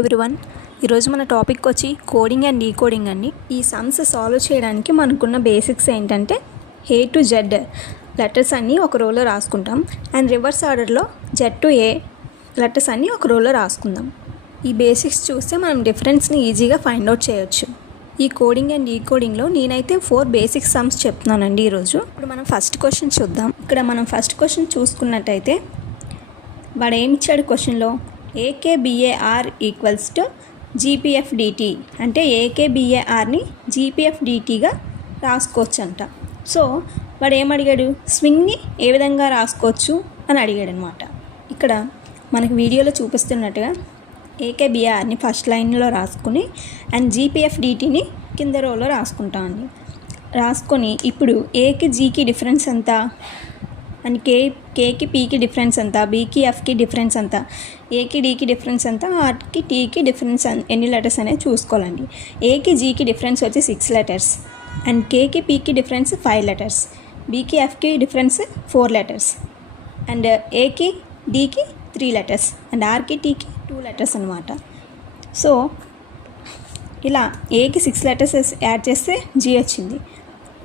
Everyone. ఈరోజు మన topic వచ్చి కోడింగ్ అండ్ డీకోడింగ్ అండి. ఈ సమ్స్ సాల్వ్ చేయడానికి మనకున్న బేసిక్స్ ఏంటంటే ఏ టు జెడ్ లెటర్స్ అన్నీ ఒక రోలో రాసుకుంటాం అండ్ రివర్స్ ఆర్డర్లో జెడ్ టు ఏ లెటర్స్ అన్నీ ఒక రోలో రాసుకుందాం. ఈ బేసిక్స్ చూస్తే మనం డిఫరెన్స్ని ఈజీగా ఫైండ్ అవుట్ చేయొచ్చు. ఈ కోడింగ్ అండ్ డీకోడింగ్లో నేనైతే 4 బేసిక్ సమ్స్ చెప్తున్నానండి ఈరోజు. ఇప్పుడు మనం ఫస్ట్ క్వశ్చన్ చూద్దాం. ఇక్కడ మనం ఫస్ట్ క్వశ్చన్ చూసుకున్నట్టయితే వాడు ఏమి ఇచ్చాడు క్వశ్చన్లో, AKBAR ఈక్వల్స్ టు GPFDT అంటే AKBARని GPFDTగా రాసుకోవచ్చు అంట. సో వాడు ఏమడిగాడు, స్వింగ్ని ఏ విధంగా రాసుకోవచ్చు అని అడిగాడు అనమాట. ఇక్కడ మనకు వీడియోలో చూపిస్తున్నట్టుగా AKBARని ఫస్ట్ లైన్లో రాసుకుని అండ్ GPFDTని కింద రోలో రాసుకుంటామండి. రాసుకొని ఇప్పుడు ఏకి జీకి డిఫరెన్స్ ఎంత అండ్ కేకి పీకి డిఫరెన్స్ ఎంత, బీకి ఎఫ్కి డిఫరెన్స్ ఎంత, ఏకి డీకి డిఫరెన్స్ ఎంత, ఆర్కి టీకి డిఫరెన్స్ ఎన్ని లెటర్స్ అనేది చూసుకోవాలండి. ఏకి జీకి డిఫరెన్స్ వచ్చి 6 లెటర్స్ అండ్ కేకి పీకి డిఫరెన్స్ 5 లెటర్స్, బీకి ఎఫ్కి డిఫరెన్స్ 4 లెటర్స్ అండ్ ఏకి డీకి 3 లెటర్స్ అండ్ ఆర్కి టీకి 2 లెటర్స్ అనమాట. సో ఇలా ఏకి 6 లెటర్స్ యాడ్ చేస్తే జీ వచ్చింది.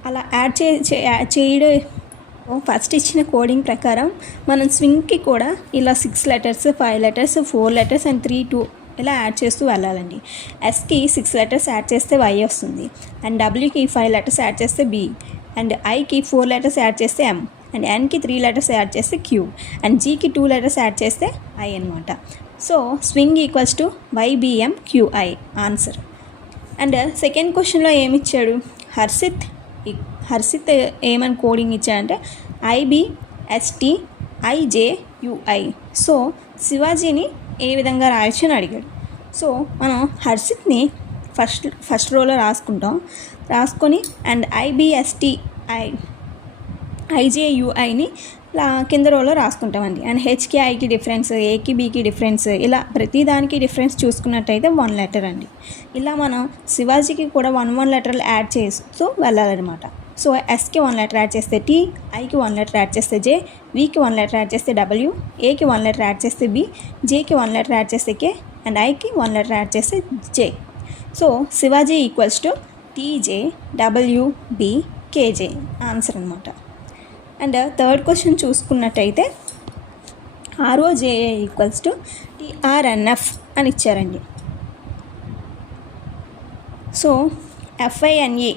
అలా యాడ్ చేయడం ఫస్ట్ ఇచ్చిన కోడింగ్ ప్రకారం మనం స్వింగ్కి కూడా ఇలా 6 లెటర్స్ 5 లెటర్స్ 4 లెటర్స్ అండ్ 3 2 ఇలా యాడ్ చేస్తూ వెళ్ళాలండి. ఎస్కి 6 లెటర్స్ యాడ్ చేస్తే వై వస్తుంది అండ్ డబ్ల్యూకి 5 లెటర్స్ యాడ్ చేస్తే బి అండ్ ఐకి 4 లెటర్స్ యాడ్ చేస్తే ఎం అండ్ ఎన్కి 3 లెటర్స్ యాడ్ చేస్తే క్యూ అండ్ జీకి 2 లెటర్స్ యాడ్ చేస్తే ఐ అనమాట. So swing equals to YBM QI answer. And second క్వశ్చన్లో ఏమిచ్చాడు, హర్షిత్ ఏమని కోడింగ్ ఇచ్చాడంటే IBSTIJUI. సో శివాజీని ఏ విధంగా రాయొచ్చు అని అడిగాడు. సో మనం హర్షిత్ని ఫస్ట్ రోలో రాసుకుంటాం. రాసుకొని అండ్ IBSTIJUIని కింద రోలో రాసుకుంటామండి. అండ్ హెచ్కి ఐకి డిఫరెన్స్, ఏకి బీకి డిఫరెన్స్, ఇలా ప్రతిదానికి డిఫరెన్స్ చూసుకున్నట్టయితే 1 లెటర్ అండి. ఇలా మనం శివాజీకి కూడా 1 లెటర్లు యాడ్ చేస్తూ వెళ్ళాలన్నమాట. సో ఎస్కి 1 లెటర్ యాడ్ చేస్తే టీ, ఐకి 1 లెటర్ యాడ్ చేస్తే జే, వీకి 1 లెటర్ యాడ్ చేస్తే డబ్ల్యూ, ఏకి 1 లెటర్ యాడ్ చేస్తే బి, జేకి 1 లెటర్ యాడ్ చేస్తే కే అండ్ ఐకి 1 లెటర్ యాడ్ చేస్తే J. So Shivaji equals to TJWBKJ answer అనమాట. అండ్ థర్డ్ క్వశ్చన్ చూసుకున్నట్టయితే ROJA ఈక్వల్స్ టు TRNF అని ఇచ్చారండి. So FINA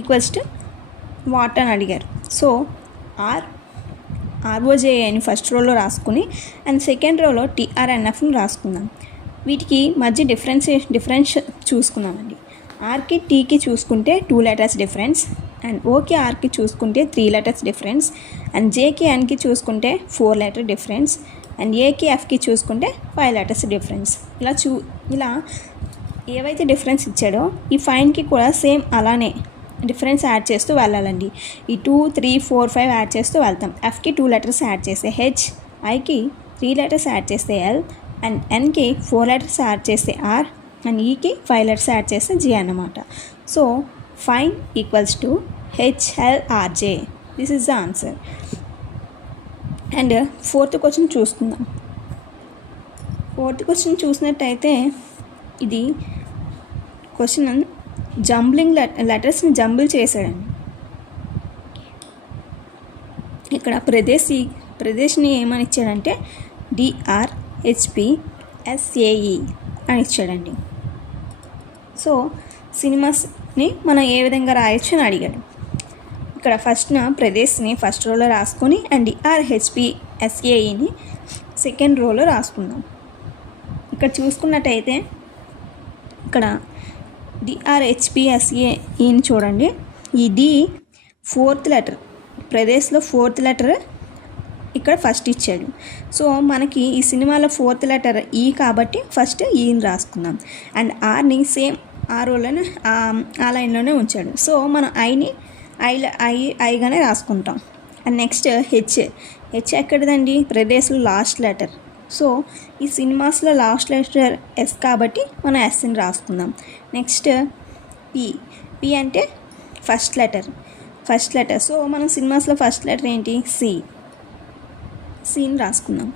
equals to what అని అడిగారు. సో ROJAని ఫస్ట్ రోలో రాసుకుని అండ్ సెకండ్ రోలో TRNFని రాసుకుందాం. వీటికి మధ్య డిఫరెన్స్ చూసుకున్నామండి. ఆర్కి టీకి చూసుకుంటే 2 లెటర్స్ డిఫరెన్స్ అండ్ ఓకి ఆర్కి చూసుకుంటే 3 లెటర్స్ డిఫరెన్స్ అండ్ జేకి ఎన్కి చూసుకుంటే 4 లెటర్ డిఫరెన్స్ అండ్ ఏకి ఎఫ్కి చూసుకుంటే 5 లెటర్స్ డిఫరెన్స్. ఇలా ఏవైతే డిఫరెన్స్ ఇచ్చాడో ఈ ఫైన్కి కూడా సేమ్ అలానే డిఫరెన్స్ యాడ్ చేస్తూ వెళ్ళాలండి. ఈ 2 3 4 5 యాడ్ చేస్తూ వెళ్తాం. ఎఫ్కి 2 లెటర్స్ యాడ్ చేస్తే హెచ్, ఐకి 3 లెటర్స్ యాడ్ చేస్తే ఎల్ అండ్ ఎన్కి 4 లెటర్స్ యాడ్ చేస్తే ఆర్ అండ్ ఈకి 5 లెటర్స్ యాడ్ చేస్తే జీ అన్నమాట. So fine equals to HLRJ. This is the answer. And fourth question చూసుకుందాం. ఫోర్త్ క్వశ్చన్ చూసినట్టయితే ఇది క్వశ్చన్ జంబ్లింగ్ లెటర్స్ని జంబుల్ చేశాడండి. ఇక్కడ ప్రదేశ్ని ఏమని ఇచ్చాడంటే DRHPSAE అని ఇచ్చాడండి. సో సినిమాస్ని మనం ఏ విధంగా రాయొచ్చు అని అడిగాడు. ఇక్కడ ప్రదేశ్ని ఫస్ట్ రోలో రాసుకొని అండ్ DRHPSAEని సెకండ్ రోలో రాసుకుందాం. ఇక్కడ చూసుకున్నట్టయితే ఇక్కడ DRHPSAEని చూడండి. ఈ డి 4th లెటర్, ప్రదేశ్లో 4th లెటర్ ఇక్కడ ఫస్ట్ ఇచ్చాడు. సో మనకి ఈ సినిమాలో 4th లెటర్ ఈ కాబట్టి ఫస్ట్ ఈని రాసుకుందాం అండ్ ఆర్ని సేమ్ ఆ రోలోనే ఆ లైన్లోనే ఉంచాడు. సో మనం ఐని ఐగానే రాసుకుంటాం. అండ్ నెక్స్ట్ హెచ్ ఎక్కడిదండి, ప్రదేశ్లో లాస్ట్ లెటర్. సో ఈ సినిమాస్లో లాస్ట్ లెటర్ ఎస్ కాబట్టి మనం ఎస్ని రాసుకుందాం. నెక్స్ట్ పి అంటే ఫస్ట్ లెటర్. సో మనం సినిమాస్లో ఫస్ట్ లెటర్ ఏంటి, సిని రాసుకుందాం.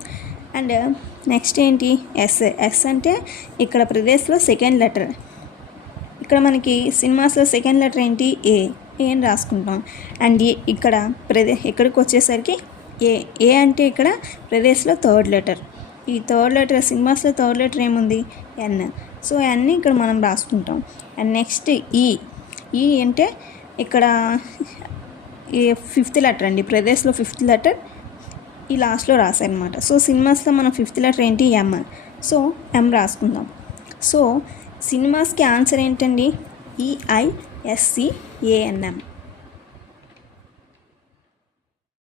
అండ్ నెక్స్ట్ ఏంటి ఎస్. ఎస్ అంటే ఇక్కడ ప్రదేశ్లో సెకండ్ లెటర్. ఇక్కడ మనకి సినిమాస్లో సెకండ్ లెటర్ ఏంటి ఏ. అని రాసుకుంటాం. అండ్ ఇక్కడ ఇక్కడికి వచ్చేసరికి ఏ. ఏ అంటే ఇక్కడ ప్రదేశ్లో థర్డ్ లెటర్. ఈ థర్డ్ లెటర్ సినిమాస్లో థర్డ్ లెటర్ ఏముంది ఎన్. సో ఎన్ని ఇక్కడ మనం రాసుకుంటాం. అండ్ నెక్స్ట్ ఈ. ఈ అంటే ఇక్కడ ఈ ఫిఫ్త్ లెటర్ అండి. ప్రదేశ్లో ఫిఫ్త్ లెటర్ ఈ లాస్ట్లో రాసారనమాట. సో సినిమాస్లో మనం ఫిఫ్త్ లెటర్ ఏంటి ఎం. సో ఎం రాసుకుందాం. సో సినిమాస్కి ఆన్సర్ ఏంటండి ఈఐఎస్సిఏఎన్ఎం.